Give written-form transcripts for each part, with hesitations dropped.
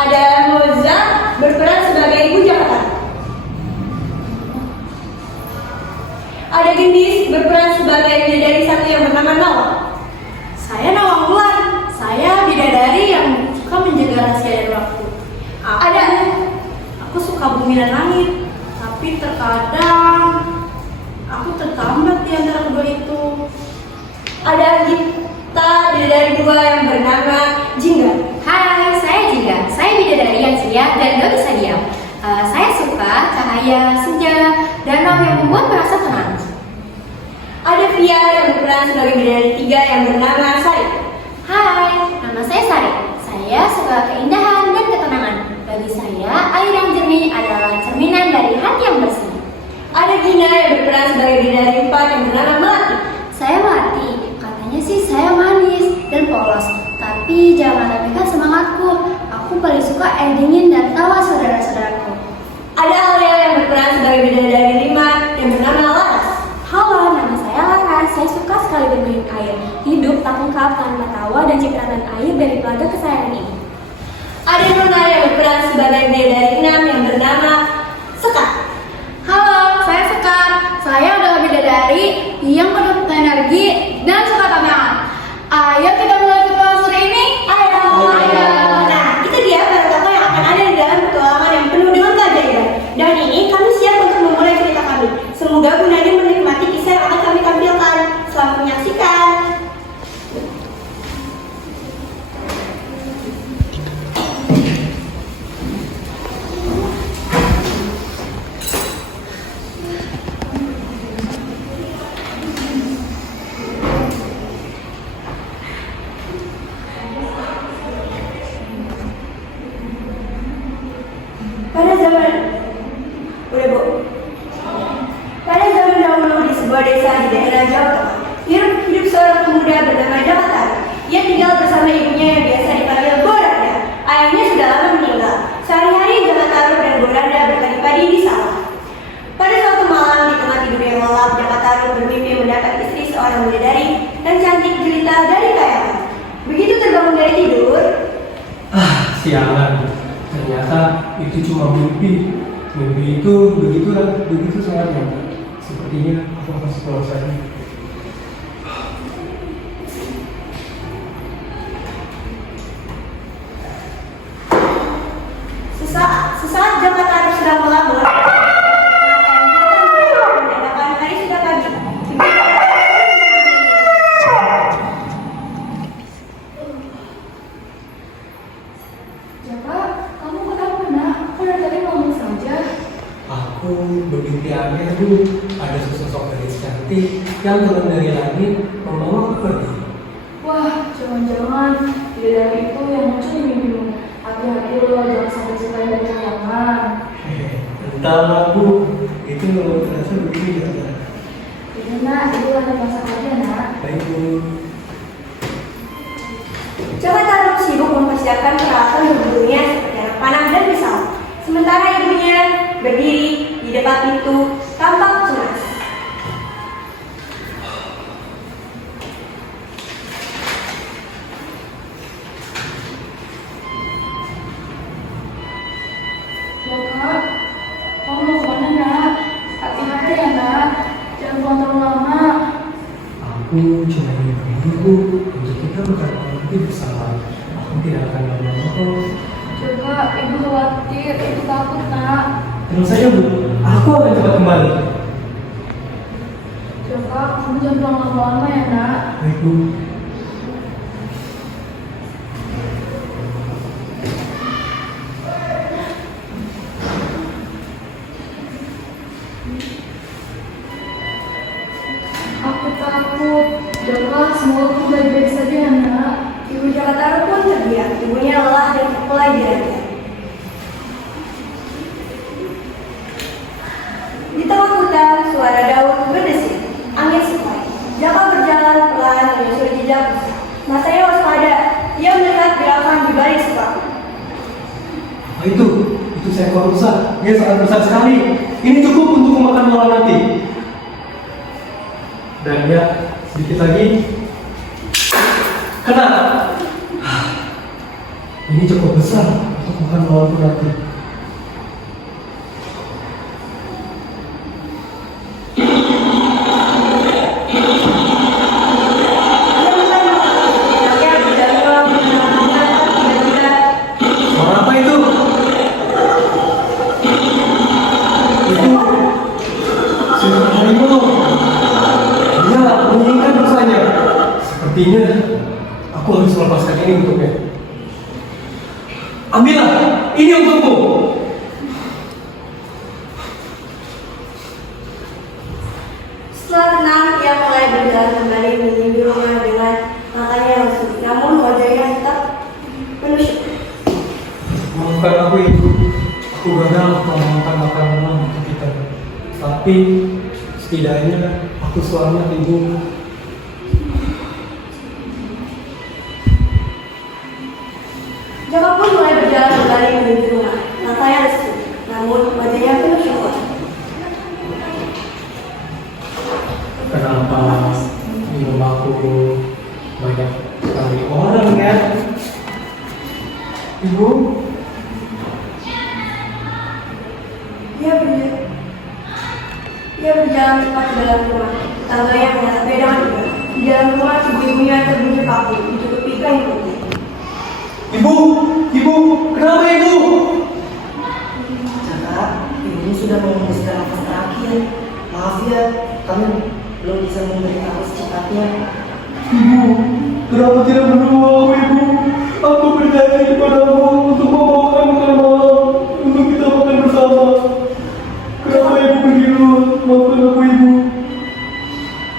Ada Moza berperan sebagai ibu Jakarta. Ada Gendis berperan sebagai bidadari satu yang bernama Nawa. Saya Nawang Wulan. Saya bidadari yang suka menjaga rahasia dan waktu. Ada Aku suka bumi dan langit, tapi terkadang aku tertambat di antara kedua itu. Ada Gita bidadari dua yang bernama Jingga. Hai, saya Jingga. Saya bidadari yang ceria dan gak bisa diam. Saya suka cahaya, senja, danau yang membuat merasa tenang. Ada Via yang berperan sebagai bidadari tiga yang bernama Sari. Hai, nama saya Sari. Saya suka keindahan dan ketenangan. Bagi saya, air yang jernih adalah cerminan dari hati yang bersih. Ada Gina yang berperan sebagai bidadari empat yang bernama Melati. Saya Melati. Katanya sih saya manis dan polos. Tapi jangan remehkan semangatku. Aku paling suka air dingin dan tawa saudara-saudaraku. Ada Alia yang berperan sebagai bidadari lima yang bernama Laras. Halo, nama saya Laras. Saya suka sekali bermain air. Hidup tak lengkap tanpa tawa dan cipratan air dari pelaga kesayangan ini. Ada Nona yang berperan sebagai bidadari enam yang bernama Sekar. Halo, saya Sekar. Saya adalah bidadari yang penuh energi dan suka tantangan. Ayo kita mulai petualangan sore ini. Ayo. Nah, itu dia para tokoh yang akan ada di dalam petualangan yang penuh dengan keajaiban. Dan ini kami siap untuk memulai cerita kami. Semoga Bu Nadine menikmati kisah yang akan kami tampilkan. Selamat menyaksikan. Pada zaman dahulu di sebuah desa di daerah Jawa Tengah, hidup seorang pemuda bernama Jaka. Ia tinggal bersama ibunya yang biasa dipanggil Boranda. Ayahnya sudah lama meninggal. Sehari-hari Jaka dan Boranda berpadi-padi di sawah. Pada suatu malam di tengah tidur yang lelap, Jaka bermimpi mendapat istri seorang bidadari dan cantik jelita dari kayangan. Begitu terbangun dari tidur, Sialan. Ternyata itu cuma mimpi. Mimpi itu begitu sangat nyata. Sepertinya aku harus keluar saja. sesaat Jaka sedang melabur. Menandakan hari sudah pagi. Jaka, kamu kenapa nak? Aku dari tadi ngomong saja. Aku bermimpi aneh dulu. Ada sesosok gadis cantik yang turun dari langit membawa aku pergi. Wah, jangan-jangan bidadari itu yang muncul di mimpimu. Hati-hati lo, jangan sampai suka dari kayangan. Entahlah Bu, itu memang terasa begini ya. Iya nak, itu ada masak aja nak. Baik Bu. Jaka sibuk mempersiapkan peralatan berburunya seperti anak panah dan pisau. Sementara ibunya berdiri di depan pintu tampak cemas. Jaka, kamu mau kemana nak? Hati-hati ya nak, jangan pulang terlalu lama. Aku cuma ingin menunggu untuk kita makan nanti bersama. Aku tidak akan lama-lama kok. Jaka, ibu khawatir, ibu takut nak. Tenang saja Bu, aku akan cepat kembali. Jaka, kamu jangan pulang lama-lama ya nak. Baik Bu. Aku takut. Jaka, semoga kamu baik-baik saja ya nak. Ibu Jaka pun terdiam. Ibunya lelah dan mulai diraja. Di tengah hutan, suara daun berdesir. Angin sepoi. Jaka berjalan pelan menyusuri jejak musuh. Matanya waspada. Ia melihat gerakan di balik sepaku. Apa itu? Itu seekor rusa. Dia sangat besar sekali. Ini cukup untuk memakan malam nanti. Dan ya, sedikit lagi. Kena. Ini cukup besar. untuk makan malamku nanti. Suara apa itu? Itu suara harimau. Dia menginginkan dosanya. Sepertinya aku harus melepaskan ini untuknya. Ambillah, ini untukmu. Setelah tenang, ia mulai berjalan kembali menuju rumah dengan matanya yang sunyi. Namun wajahnya tetap penuh syukur. Maafkan aku ibu, aku gagal memakan makanan malam untuk kita. Tapi setidaknya aku selamat ibu. Jaka pun mulai berjalan kembali menuju rumah. Matanya lesu, namun wajahnya penuh syukur. Kenapa di rumahku banyak sekali orang ya? Ibu, Ia berjalan cepat ke dalam rumah. Tetangganya merasa beda juga. Di dalam rumah ibu-ibunya terbunyi kaku, ditutupi kain putih. ibu, ibu, kenapa ibu? Jaka, ini sudah memutuskan nafas terakhir. Maaf ya, kami belum bisa memberitahu secepatnya. Ibu, kenapa tidak menunggu aku ibu? Aku berjanji kepadamu untuk membawakan makan malam untuk kita makan bersama. Kenapa ibu begitu? Maafkan aku ibu.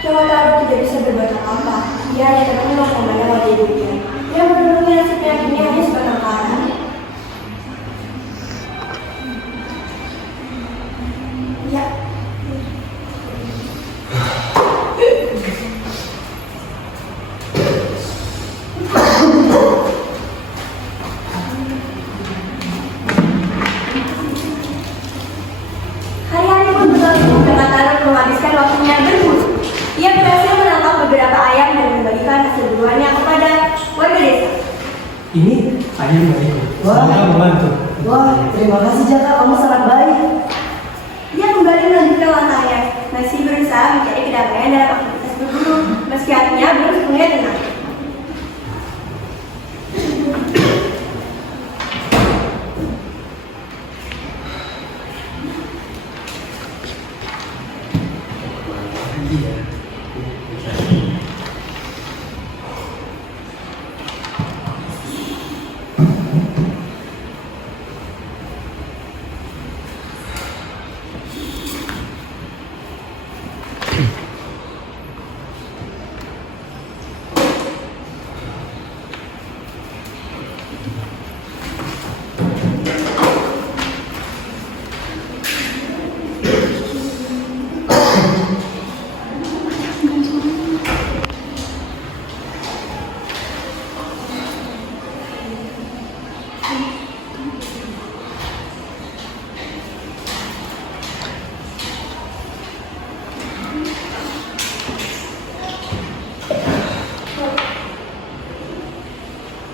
Jawa Taro tidak bisa berbuat apa-apa. Ia hanya termenung memandang wajah ibunya. Ia merenungi nasib penyakitnya hanya sebatang kara. Ya, hari-hari pun berlalu dengan Taro menghabiskan waktunya berburu. Ia berhasil menangkap beberapa ayam dan membagikan hasil buruannya kepada warga desa. Ini ayam baikku. Wah. Saya membantu. Wah, terima kasih Jaka, kamu sangat baik. Ia kembali melanjutkan langkahnya, masih berusaha mencari kedamaian dalam aktivitas berburu, meski hatinya belum sepenuhnya tenang.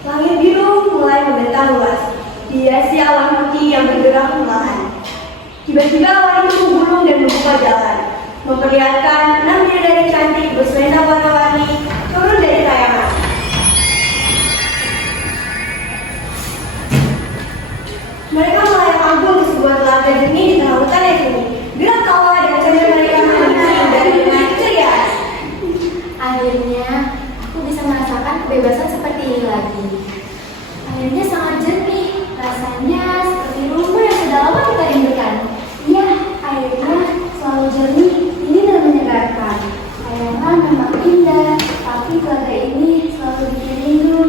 Langit biru mulai membentang luas, dihiasi awan putih yang bergerak perlahan. Tiba-tiba awan itu menggulung dan membuka jalan, memperlihatkan 6 bidadari cantik berselendang warna-warni turun dari kayangan. Mereka melayang agung di sebuah telaga jernih di tengah hutan yang sunyi. Gerak tawa dan canda mereka menunjukkan dari dengan keceriaan. Akhirnya, aku bisa merasakan kebebasan seperti ini lagi. Airnya sangat jernih, rasanya seperti rumah yang sudah lama kita rindukan. Iya, airnya selalu jernih, ini dan menyegarkan. Kayangan memang indah, tapi telaga ini selalu bikin rindu.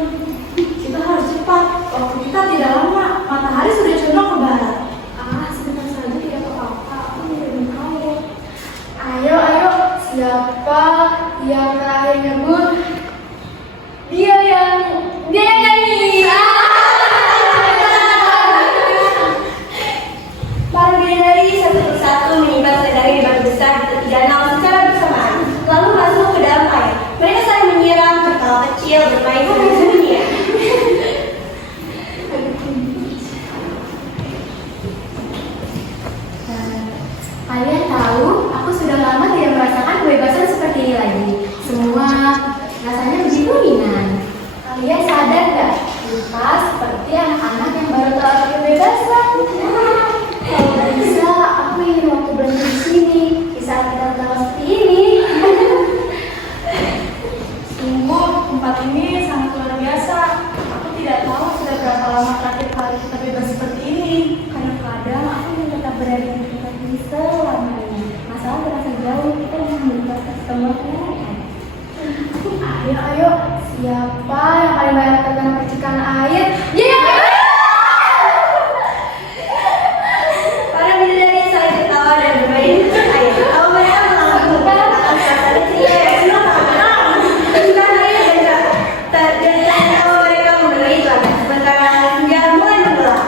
Kita harus cepat, waktu kita tidak lama, matahari sudah condong ke barat. Sebentar saja tidak apa-apa, aku minum kamu. Ayo, siapa yang terakhir nyebut? Dia yang nyanyi. Para bidadari satu persatu menimba sedari di batu besar di tepi danau secara bersamaan, lalu masuk ke dalam air. Mereka saling menyiram, tertawa kecil, bermain sambil dunia. Kalian tahu, aku sudah lama tidak merasakan kebebasan seperti ini lagi. Semua rasanya begitu ringan. Kalian sadar nggak? Kita seperti anak-anak yang baru tahu arti kebebasan. Kalau bisa, aku ingin waktu berhenti di sini. Di saat kita tahu seperti ini. Sungguh, tempat ini sangat luar biasa. Aku tidak tahu sudah berapa lama terakhir kali kita bebas seperti ini. Kadang-kadang aku ingin tetap berada di tempat ini selamanya. Masalah terasa jauh, kita bisa melihat semua kenyataan. Ayo, siapa yang paling banyak terkena percikan air? Para bidadari saling tertawa dan bermain di dekat air. Kalau mereka mengalami suasana ceria yang senang percikan air dan tawa mereka mengenai langit. Sementara senja mulai menggelap.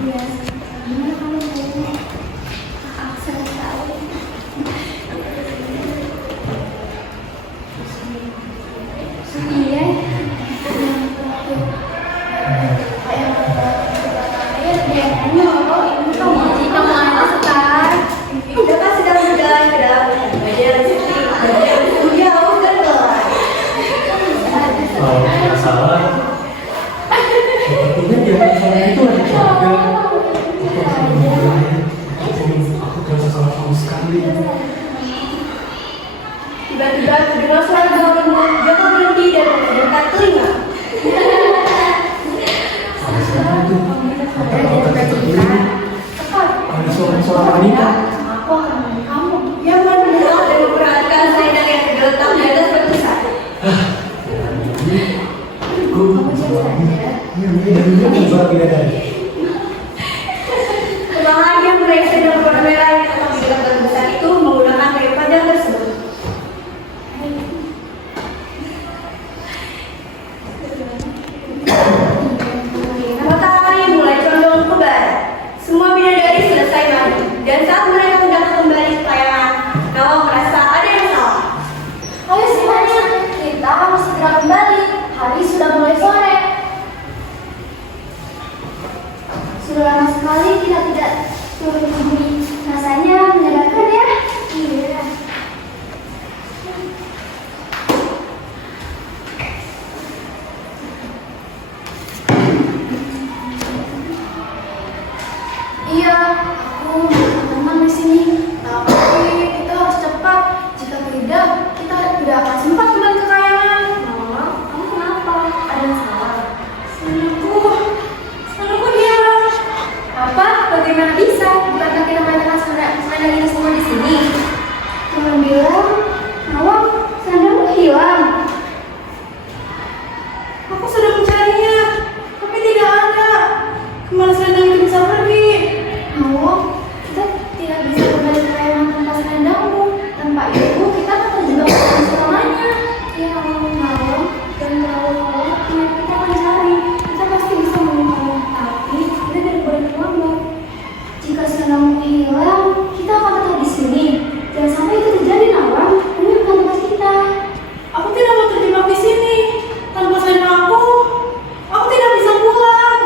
Iya, gimana kamu mau? Aku senang tahu. Iya, Mereka sedang berjalan ke dalam bagian seperti bagian jauh dan gelap. Kalau nggak salah, sepertinya di atas sana itu ada keluarga. Aku terasa sangat haus sekali. Tiba-tiba terdengar suara gaul lembut. Joko berhenti dan mendekat telinga. Ada siapa itu? Kata-kata seperti ini. Ada suara-suara wanita. aku akan menemui kamu. Yang mendengar dan memperhatikan selendang yang tergeletak di atas batu besar. Perlahan dia meraih selendang berwarna merah yang terletak di dalam batu besar itu menggunakan kayu panjang tersebut. Matahari mulai condong ke barat. Semua bidadari selesai mandi. Dan saat mereka hendak kembali ke layangan, Nawang merasa ada yang salah. Ayo semuanya, kita harus segera kembali. Hari sudah mulai sore. Sudah lama sekali kita tidak turun ke bumi. Rasanya menyenangkan ya? Iya. Iya, aku tenang di sini. Tapi kita harus cepat. Jika tidak, kita tidak akan sempat kembali ke kayangan. Mama, kamu kenapa? Ada yang salah? Selendangku hilang. Apa? Bagaimana bisa? Bukankah kita meletakkan selendang ini semua di sini? Kamu bilang, Nawang, selendangmu hilang. Aku sudah mencarinya, tapi tidak ada. Kemana selendang itu bisa pergi? Nawang, kita tidak bisa kembali ke kayangan tanpa selendangmu. Tanpa itu, kita akan terjebak dalam selamanya. Ya, Nawang, dan kalau kita akan cari, kita pasti bisa menemukannya. Tapi, kita tidak boleh terlambat. Jika selendangmu hilang, kita akan tetap di sini. Jangan sampai itu terjadi, Nawang. Ini bukan tempat kita. Aku tidak mau terjebak di sini. Tanpa selendang aku tidak bisa pulang.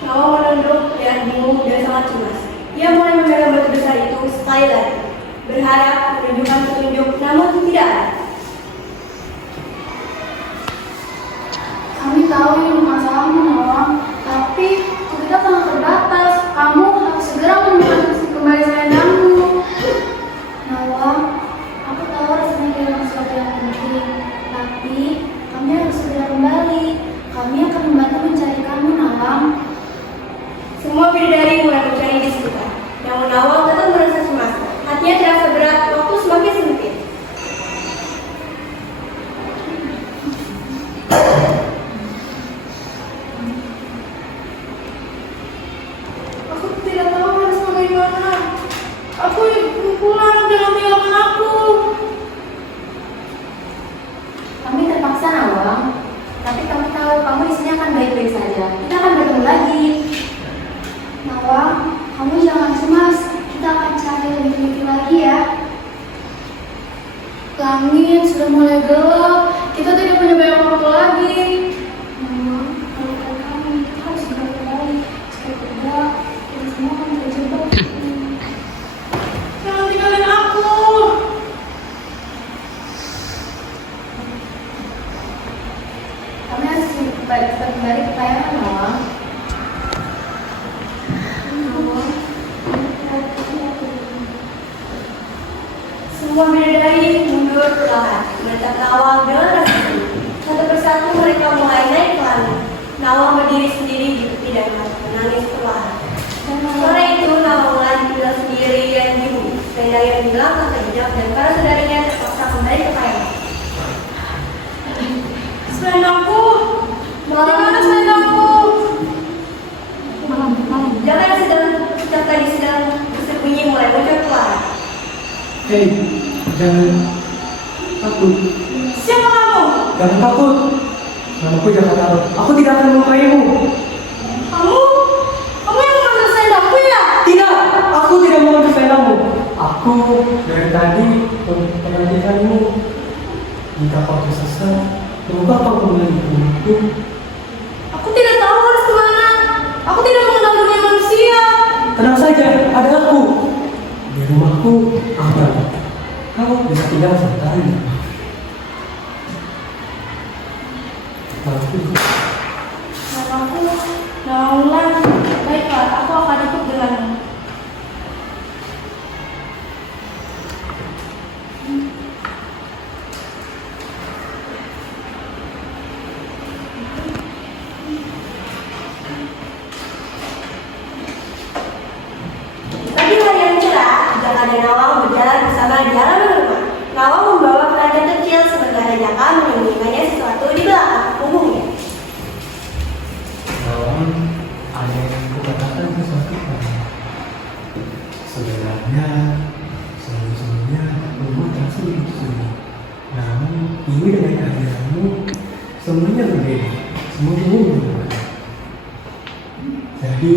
Nawang menunduk dan bingung dan sangat cemas. Ia mulai memegang batu besar itu sekali lagi, berharap menunjukkan petunjuk, namun tidak ada. Kami tahu ini bukan salahmu, Nawang. Tapi kita sangat terbatas. Kamu harus segera menemukan kembali selendangmu. Nawang, aku tahu rasanya kehilangan sesuatu yang penting. Tapi, kami harus segera kembali. Kami akan membantu mencari kamu, Nawang. Semua bidadari mulai mencari di sekitar. Namun Nawang tetap merasa cemas. Hatinya terasa berat, waktu semakin sempit. Aku tidak tahu harus bagaimana. Aku ingin pulang, jangan tinggalkan aku. Kami terpaksa, Nawang. Tapi kami tahu kamu di sini akan baik-baik saja. Kita akan bertemu lagi. Nawang, kamu jangan cemas. Kita akan cari lebih teliti lagi ya. Langit sudah mulai gelap. Kita tidak punya banyak waktu lagi. Nawang, kalau kamu kita harus segera semua akan terjebak. Jangan tinggalin aku. Kami harus cepat kembali ke kayangan, Nawang. Semua bidadari mundur perlahan, menatap Nawang dengan rasa sedih. Satu persatu mereka mulai naik ke langit. Nawang berdiri sendiri di tepi danau, menangis perlahan. Sore itu Nawang tinggal sendirian di bumi. Selendang yang hilang tak terjejak dan para saudaranya terpaksa kembali ke kayangan. Selendangku. Mana selendangku? Jangan sejak tadi sedang bersembunyi mulai muncul keluar. Hei, jangan takut. Siapa kamu? Jangan takut. Namaku Jakataro. Aku tidak akan melukaimu. Kamu yang mengambil selendangku ya? Tidak, aku tidak mau selendangmu. Aku dari tadi memperhatikanmu. Jika kau tersesat, semoga kau kembali ke rumahku. Aku tidak tahu harus kemana. Aku tidak mengenal dunia manusia. Tenang saja, ada aku. Di rumahku aman. Kau bisa tinggal sebentar ya. Namaku Nawang. Baiklah, aku akan ikut denganmu. Pagi hari yang cerah, Jaka dan Nawang berjalan bersama di halaman rumah. Nawang membawa keranjang kecil sementara Jaka menyembunyikannya sesuatu di belakang punggungnya. Nawang, ada yang kukatakan sesuatu padamu. Sebenarnya, sejujurnya rumah tak begitu sunyi. Namun, ini dengan kehadiranmu, semuanya berbeda. Semuanya berbeda. Jadi,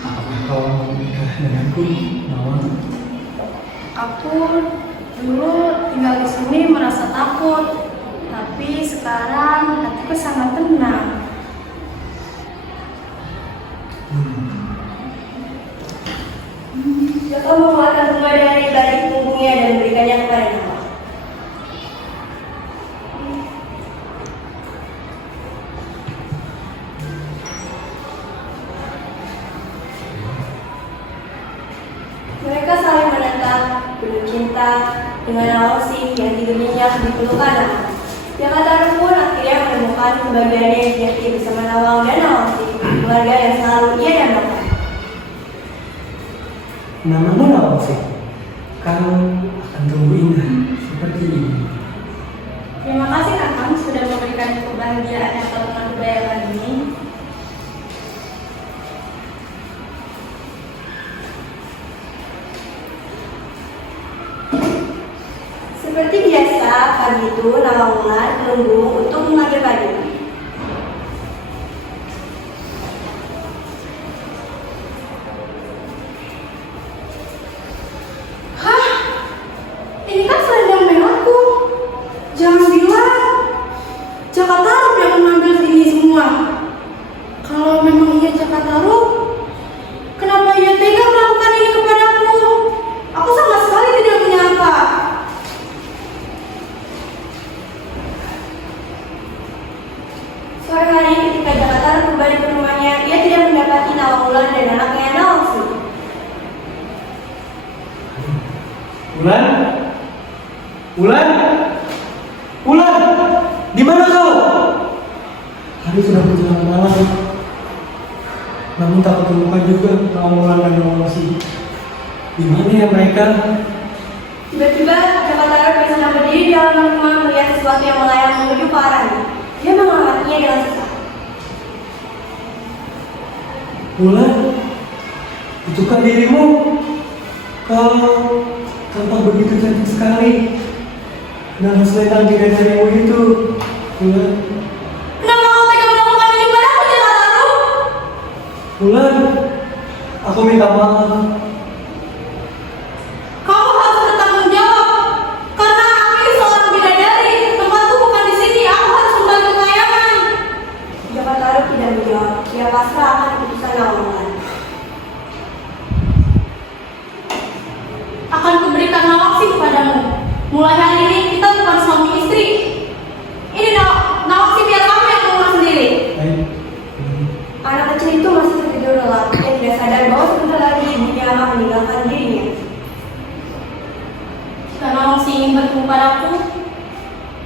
apakah kau mau menikah denganku, Nawang? Aku dulu tinggal di sini merasa takut, tapi sekarang hatiku sangat tenang. Jaka mengeluarkan bunga dari balik punggungnya dan memberikannya kepada Nawang. Mereka saling menatap, penuh cinta dengan Nawangsi yang tidur nyenyak di pelukan Nawang. Jakataro pun akhirnya menemukan kebahagiaannya yang sejati bersama Nawang dan Nawangsi, keluarga yang selalu ia dambakan. Namamu Nawang sih. Kau akan tumbuh indah seperti ini. Terima kasih Kakang sudah memberikan kebahagiaan yang tak pernah kubayangkan ini. Seperti biasa, pagi itu Nawang Wulan menunggu untuk mengambil padi. Hah? Ini kan selendang merahku. Jangan bilang Jakataro yang mengambil ini semua. Kalau memang ia Jakataro, kenapa ia tega melakukan ini kepadaku? Aku sama sekali tidak menyangka. Sore hari ketika Jakataro kembali ke rumahnya, ia tidak mendapati Nawang Wulan dan anaknya Nawangsi. Wulan? Wulan? Wulan? Di mana kau? Hari sudah menjelang malam. Namun tak ketemukan juga Nawang Wulan dan Nawangsi. Di mana ya mereka? Tiba-tiba Jakataro bersama berdiri di halaman rumah melihat sesuatu yang melayang menuju ke arahnya. Dia mengamatinya dengan susah. Wulan? Itukah dirimu? Kau tampak begitu cantik sekali. Dengan selendang bidadarimu itu. Wulan? Kenapa kau tega melakukan ini padaku, Jakataro? Wulan? Aku minta maaf. Kamu harus bertanggung jawab. Karena aku ini seorang bidadari. Tempatku bukan di sini. Aku harus kembali ke kayangan. Jakataro tidak menjawab. Dia pasrah akan keputusan Nawang Wulan. masih ingin bertemu padaku,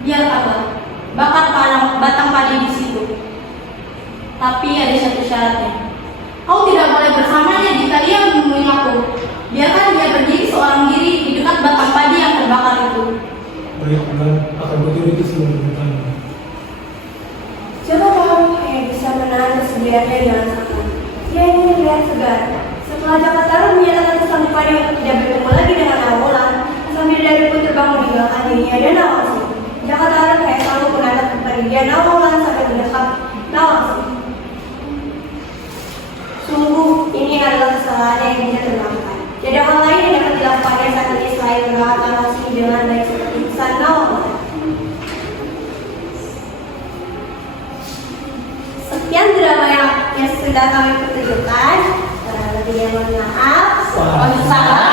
biar Abah bakar batang padi di situ. Tapi ada satu syaratnya. Kau tidak boleh bersamanya jika dia menemui aku. Biarkan dia berdiri seorang diri di dekat batang padi yang terbakar itu. Baik, Bulan, akan betul itu semua permintaanmu. Coba kamu yang bisa menahan kesedihannya dengan sangat. Dia ingin terlihat segar. Setelah Jakataru menyatakan kesanggupannya untuk tidak bertemu lagi dengan Nawamulan, sambil dari pun terbangun di belakang dirinya dan Nawangsi. Jakataru kayak selalu menatap kepergian Nawamulan sampai mendekat Nawangsi. Sungguh, ini adalah kesalahan yang tidak termaafkan. Tidak ada hal lain yang dapat dilakukannya saat ini selain merawat Nawangsi dengan baik seperti pesan Nawamulan. Sekian drama yang sudah kami pertunjukkan. Kurang lebihnya mohon maaf. Wah. Wassalamualaikum